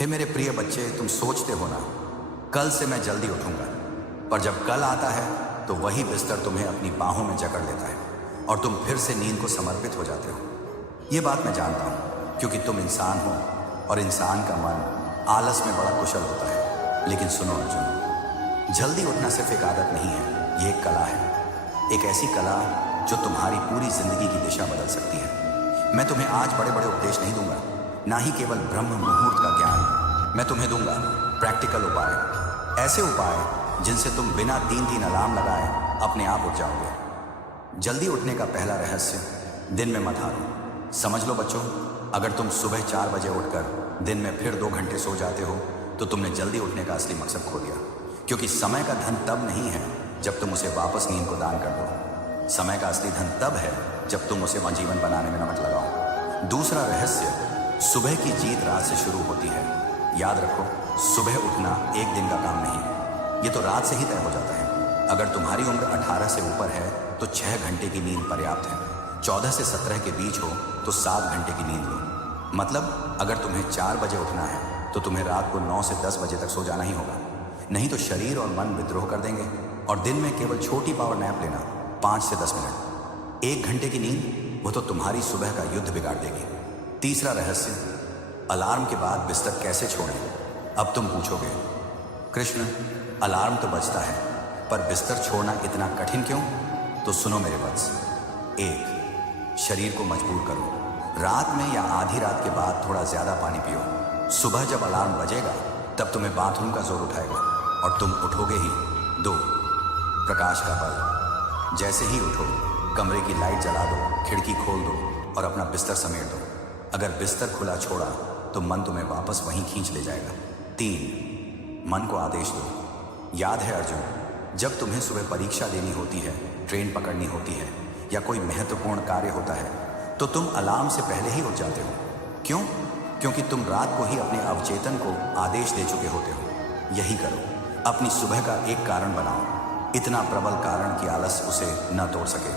हे मेरे प्रिय बच्चे, तुम सोचते हो ना कल से मैं जल्दी उठूंगा, पर जब कल आता है तो वही बिस्तर तुम्हें अपनी बाहों में जकड़ लेता है और तुम फिर से नींद को समर्पित हो जाते हो। ये बात मैं जानता हूँ क्योंकि तुम इंसान हो और इंसान का मन आलस में बड़ा कुशल होता है। लेकिन सुनो अर्जुन, जल्दी उठना सिर्फ एक आदत नहीं है, ये एक कला है, एक ऐसी कला जो तुम्हारी पूरी जिंदगी की दिशा बदल सकती है। मैं तुम्हें आज बड़े बड़े उपदेश नहीं दूंगा, ना ही केवल ब्रह्म मुहूर्त का ज्ञान। मैं तुम्हें दूंगा प्रैक्टिकल उपाय, ऐसे उपाय जिनसे तुम बिना 3-3 अलार्म लगाए अपने आप उठ जाओगे। जल्दी उठने का पहला रहस्य, दिन में मत हारो। समझ लो बच्चों, अगर तुम सुबह 4 बजे उठकर दिन में फिर 2 घंटे सो जाते हो तो तुमने जल्दी उठने का असली मकसद खो दिया। क्योंकि समय का धन तब नहीं है जब तुम उसे वापस नींद को दान कर दो। समय का असली धन तब है जब तुम उसे जीवन बनाने में न मत लगाओ। दूसरा रहस्य, सुबह की जीत रात से शुरू होती है। याद रखो, सुबह उठना एक दिन का काम नहीं, ये तो रात से ही तय हो जाता है। अगर तुम्हारी उम्र 18 से ऊपर है तो 6 घंटे की नींद पर्याप्त है। 14 से 17 के बीच हो तो 7 घंटे की नींद लो। मतलब अगर तुम्हें 4 बजे उठना है तो तुम्हें रात को 9 से 10 बजे तक सो जाना ही होगा, नहीं तो शरीर और मन विद्रोह कर देंगे। और दिन में केवल छोटी पावर नैप लेना, 5 से 10 मिनट, 1 घंटे की नींद, वो तो तुम्हारी सुबह का युद्ध बिगाड़ देगी। तीसरा रहस्य, अलार्म के बाद बिस्तर कैसे छोड़ें। अब तुम पूछोगे, कृष्ण अलार्म तो बजता है पर बिस्तर छोड़ना इतना कठिन क्यों? तो सुनो मेरे वत्स, 1, शरीर को मजबूर करो। रात में या आधी रात के बाद थोड़ा ज्यादा पानी पियो। सुबह जब अलार्म बजेगा तब तुम्हें बाथरूम का जोर उठाएगा और तुम उठोगे ही। 2, प्रकाश का बल। जैसे ही उठो कमरे की लाइट जला दो, खिड़की खोल दो और अपना बिस्तर समेट दो। अगर बिस्तर खुला छोड़ा तो मन तुम्हें वापस वहीं खींच ले जाएगा। 3, मन को आदेश दो। याद है अर्जुन, जब तुम्हें सुबह परीक्षा देनी होती है, ट्रेन पकड़नी होती है या कोई महत्वपूर्ण कार्य होता है तो तुम अलार्म से पहले ही उठ जाते हो। क्यों? क्योंकि तुम रात को ही अपने अवचेतन को आदेश दे चुके होते हो। यही करो, अपनी सुबह का एक कारण बनाओ, इतना प्रबल कारण कि आलस उसे न तोड़ सके।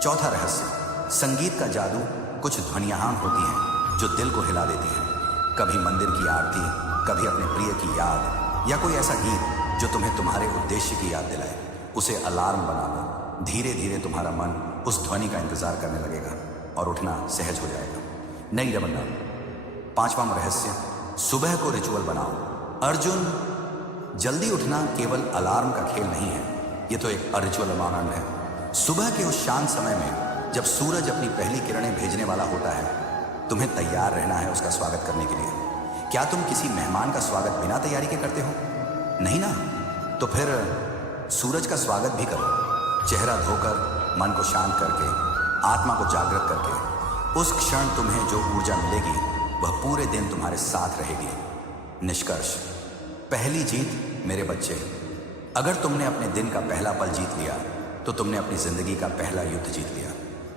चौथा रहस्य, संगीत का जादू। कुछ ध्वनियाँ होती हैं जो दिल को हिला देती हैं। कभी मंदिर की आरती, कभी अपने प्रिय की याद, या कोई ऐसा गीत जो तुम्हें तुम्हारे उद्देश्य की याद दिलाए। उसे अलार्म बना लो। धीरे धीरे तुम्हारा मन उस ध्वनि का इंतजार करने लगेगा और उठना सहज हो जाएगा। नहीं रमन्ना। 5वां रहस्य, सुबह को रिचुअल बनाओ। अर्जुन, जल्दी उठना केवल अलार्म का खेल नहीं है, ये तो एक अरिचुअल आनंद है। सुबह के उस शांत समय में जब सूरज अपनी पहली किरणें भेजने वाला होता है, तुम्हें तैयार रहना है उसका स्वागत करने के लिए। क्या तुम किसी मेहमान का स्वागत बिना तैयारी के करते हो? नहीं ना? तो फिर सूरज का स्वागत भी करो, चेहरा धोकर, मन को शांत करके, आत्मा को जागृत करके। उस क्षण तुम्हें जो ऊर्जा मिलेगी वह पूरे दिन तुम्हारे साथ रहेगी। निष्कर्ष, पहली जीत मेरे बच्चे, अगर तुमने अपने दिन का पहला पल जीत लिया तो तुमने अपनी जिंदगी का पहला युद्ध जीत लिया।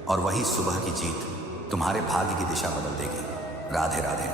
और वही सुबह की जीत तुम्हारे भाग्य की दिशा बदल देगी। राधे राधे।